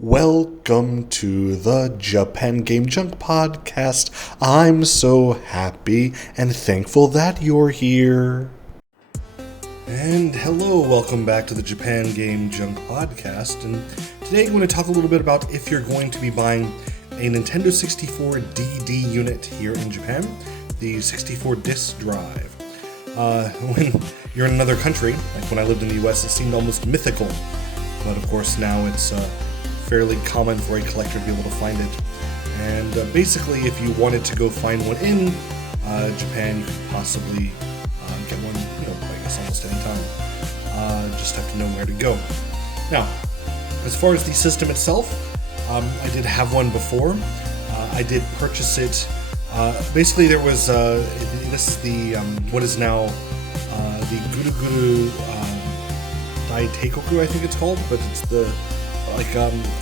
Welcome to the Japan Game Junk podcast. I'm so happy and thankful that you're here. And hello, welcome back to the Japan Game Junk podcast. And today I'm going to talk a little bit about if you're going to be buying a Nintendo 64 DD unit here in Japan, the 64 disc drive. When you're in another country, like when I lived in the US, it seemed almost mythical. But of course now it's fairly common for a collector to be able to find it. And basically, if you wanted to go find one in Japan, you could possibly get one, I guess almost any time. Just have to know where to go. Now, as far as the system itself, I did have one before. I did purchase it. Basically, there was this is the what is now the Guru Guru Daiteikoku, I think it's called, but it's the a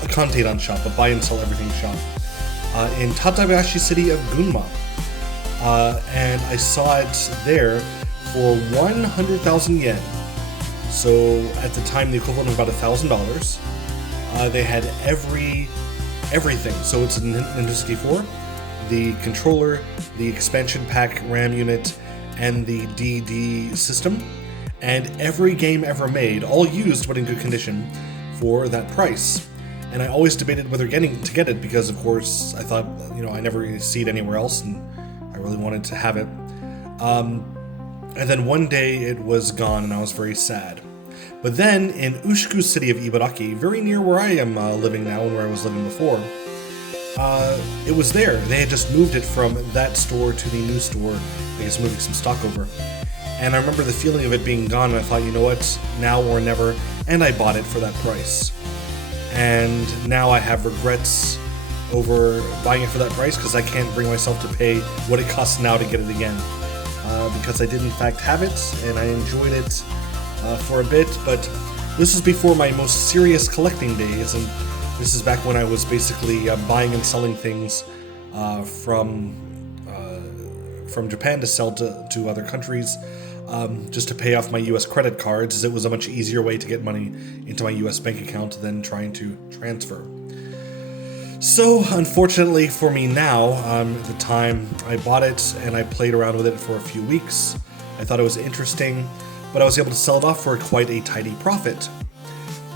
Kanteidan shop, a buy and sell everything shop in Tatabayashi city of Gunma, and I saw it there for 100,000 yen. So at the time, the equivalent of about $1,000. They had everything. So it's a Nintendo 64, the controller, the expansion pack RAM unit, and the DD system, and every game ever made, all used but in good condition, for that price. And I always debated whether getting to get it because, of course, I thought, I never see it anywhere else, and I really wanted to have it. And then one day it was gone, and I was very sad. But then in Ushiku city of Ibaraki, very near where I am living now and where I was living before, it was there. They had just moved it from that store to the new store, I guess moving some stock over. And I remember the feeling of it being gone, and I thought, you know what, now or never, and I bought it for that price. And now I have regrets over buying it for that price because I can't bring myself to pay what it costs now to get it again. Because I did in fact have it, and I enjoyed it for a bit, but this is before my most serious collecting days, and this is back when I was basically buying and selling things from Japan to sell to other countries, just to pay off my US credit cards, as it was a much easier way to get money into my US bank account than trying to transfer. So, unfortunately for me now, at the time I bought it and I played around with it for a few weeks. I thought it was interesting, but I was able to sell it off for quite a tidy profit.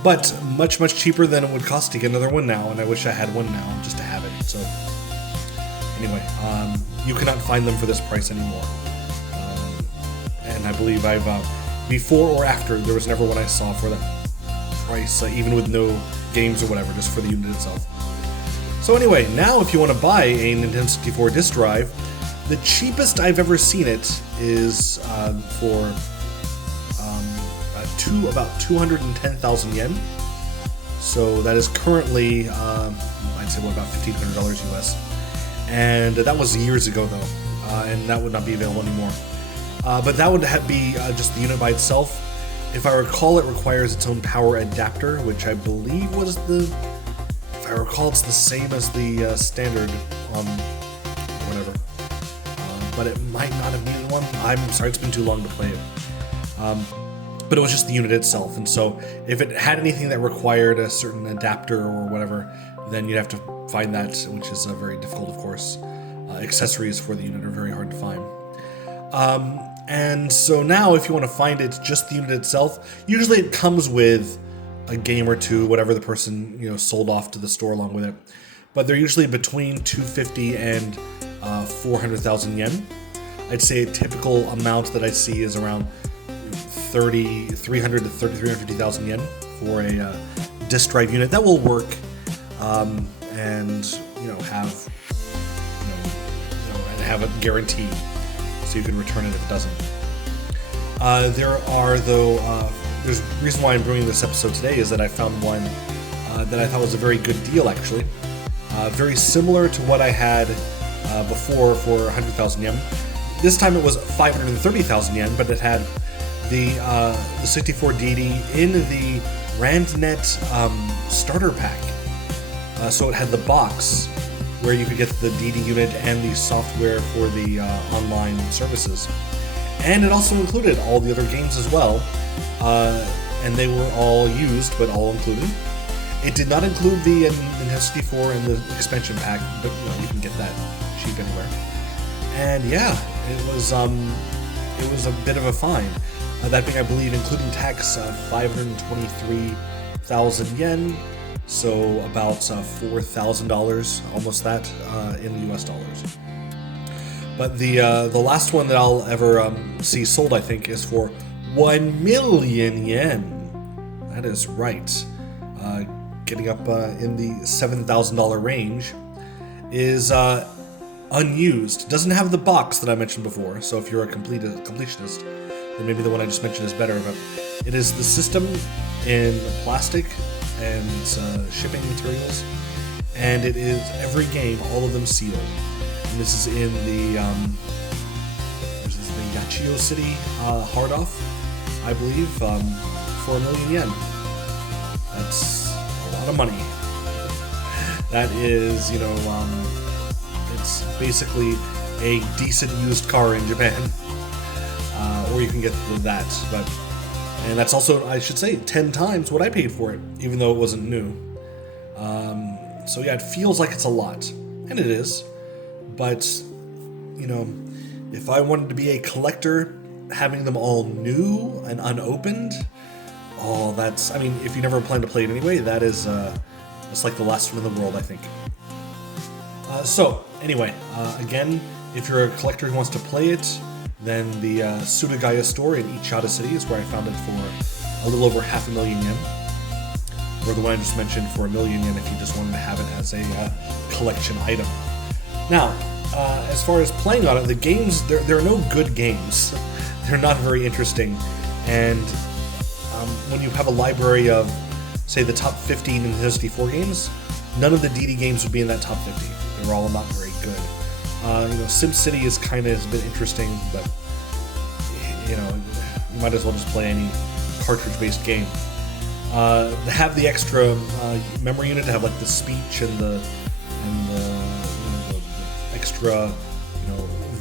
But much, much cheaper than it would cost to get another one now, and I wish I had one now just to have it. So, anyway, you cannot find them for this price anymore. And I believe I've, before or after, there was never one I saw for that price, even with no games or whatever, just for the unit itself. So anyway, now if you want to buy a Nintendo 64 disc drive, the cheapest I've ever seen it is for about 210,000 yen. So that is currently, I'd say, about $1,500 US. And that was years ago, though, and that would not be available anymore. But that would be just the unit by itself. If I recall, it requires its own power adapter, which I believe was if I recall, it's the same as the standard, whatever. But it might not have needed one. I'm sorry, it's been too long to play it. But it was just the unit itself, and so if it had anything that required a certain adapter or whatever, then you'd have to find that, which is very difficult, of course. Accessories for the unit are very hard to find. And so now, if you want to find it, just the unit itself, usually it comes with a game or two, whatever the person sold off to the store along with it. But they're usually between 250 and 400,000 yen. I'd say a typical amount that I see is around 300 to 350,000 yen for a disc drive unit that will work and have a guarantee, so you can return it if it doesn't. There's a reason why I'm bringing this episode today is that I found one that I thought was a very good deal, actually. Very similar to what I had before for 100,000 yen. This time it was 530,000 yen, but it had the 64 DD in the RandNet starter pack. So it had the box where you could get the DD unit and the software for the online services. And it also included all the other games as well. And they were all used, but all included. It did not include the Nintendo 64 and the expansion pack, but you can get that cheap anywhere. And yeah, it was a bit of a find. That being, I believe, including tax, 523,000 yen, so about $4,000, almost that in the US dollars. But the last one that I'll ever see sold, I think, is for 1 million yen. That is right. Getting up in the $7,000 range, is unused. Doesn't have the box that I mentioned before, so if you're a completionist, then maybe the one I just mentioned is better, but it is the system in plastic and shipping materials, and it is every game, all of them sealed. And this is in the Yachio City hard off, I believe, for 1 million yen. That's a lot of money. That is, it's basically a decent used car in Japan, or you can get that. And that's also, I should say, 10 times what I paid for it, even though it wasn't new. So yeah, it feels like it's a lot, and it is. But if I wanted to be a collector, having them all new and unopened, that's, if you never plan to play it anyway, that is, it's like the last one in the world, I think. So, anyway, again, if you're a collector who wants to play it, then the Surugaya store in Ichihara City is where I found it for a little over 500,000 yen. Or the one I just mentioned for 1 million yen if you just wanted to have it as a collection item. Now, as far as playing on it, the games, there are no good games. They're not very interesting. And when you have a library of, say, the top 15 Nintendo 64 games, none of the DD games would be in that top 50. They're all not very good. SimCity has been interesting, but you might as well just play any cartridge-based game. They have the extra memory unit to have like the speech and the extra,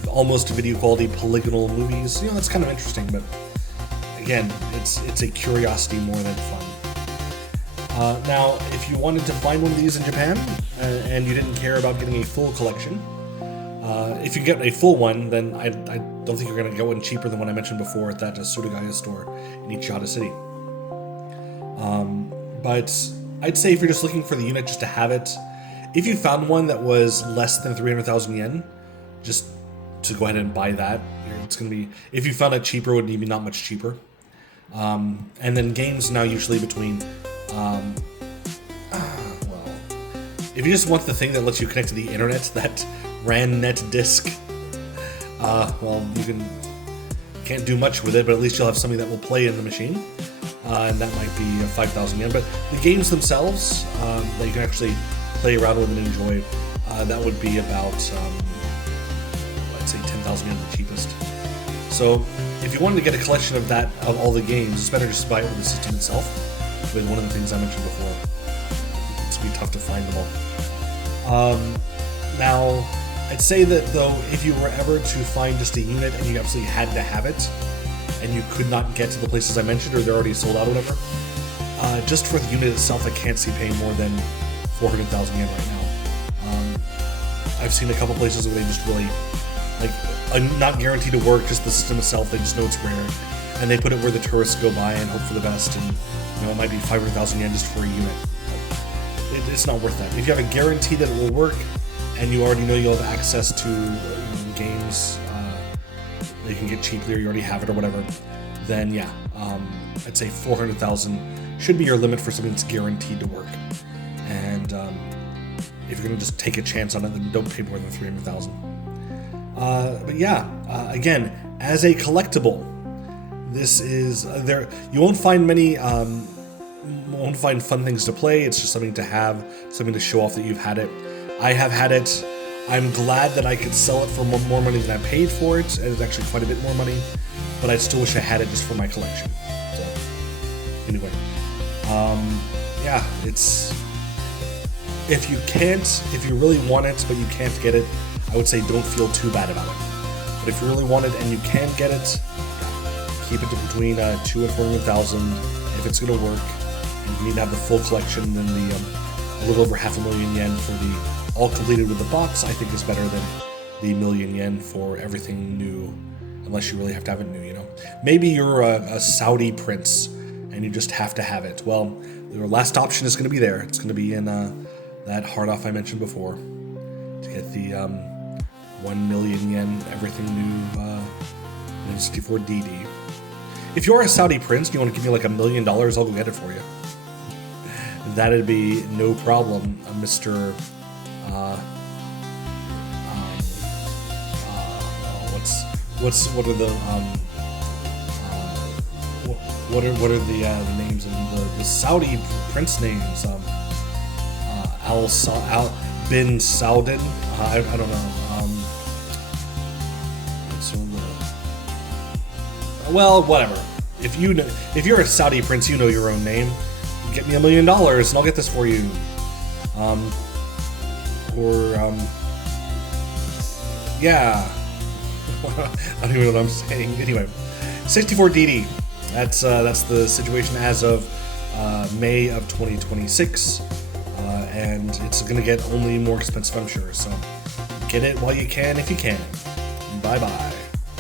almost video quality polygonal movies. That's kind of interesting, but again, it's a curiosity more than fun. Now, if you wanted to find one of these in Japan and you didn't care about getting a full collection, if you get a full one, then I don't think you're going to get one cheaper than what I mentioned before at that Surugaya store in Ichihara City. But I'd say if you're just looking for the unit just to have it, if you found one that was less than 300,000 yen, just to go ahead and buy that. It's going to be, if you found it cheaper, it would be not much cheaper. And then games now usually between, if you just want the thing that lets you connect to the internet, that RAN net disk, you can't do much with it, but at least you'll have something that will play in the machine. And that might be 5,000 yen. But the games themselves, that you can actually play around with and enjoy, that would be about, I'd say 10,000 yen the cheapest. So if you wanted to get a collection of all the games, it's better just to buy it with the system itself, with one of the things I mentioned before. It's going to be tough to find them all. Now, I'd say that though, if you were ever to find just a unit and you absolutely had to have it, and you could not get to the places I mentioned, or they're already sold out or whatever, just for the unit itself, I can't see paying more than 400,000 yen right now. I've seen a couple places where they just really, not guaranteed to work, just the system itself, they just know it's rare, and they put it where the tourists go by and hope for the best, and it might be 500,000 yen just for a unit. It's not worth that. If you have a guarantee that it will work, and you already know you'll have access to games that you can get cheaply, or you already have it or whatever, then yeah, I'd say 400,000 should be your limit for something that's guaranteed to work. And if you're going to just take a chance on it, then don't pay more than 300,000. But yeah, again, as a collectible, this is you won't find many won't find fun things to play. It's just something to have, something to show off that you've had it. I have had it. I'm glad that I could sell it for more money than I paid for it, and it's actually quite a bit more money, but I still wish I had it just for my collection. So anyway, yeah, it's, if you really want it but you can't get it, I would say don't feel too bad about it. But if you really want it and you can get it, keep it to between 200,000 and 400,000 if it's going to work, and you need to have the full collection, then the a little over 500,000 yen for the all completed with the box, I think is better than the 1,000,000 yen for everything new, unless you really have to have it new, you know. Maybe you're a Saudi prince and you just have to have it. Well, your last option is going to be there. It's going to be in that hard off I mentioned before to get the 1,000,000 yen everything new 64DD. If you are a Saudi prince and you want to give me like $1 million, I'll go get it for you. That'd be no problem, Mr. What are the what are the names of the Saudi prince names? Al bin Saudin. I don't know. Well, whatever. If you're a Saudi prince, you know your own name. Get me $1 million, and I'll get this for you. Yeah. I don't even know what I'm saying. Anyway, 64DD. That's the situation as of May of 2026, and it's gonna get only more expensive, I'm sure. So get it while you can, if you can. Bye bye.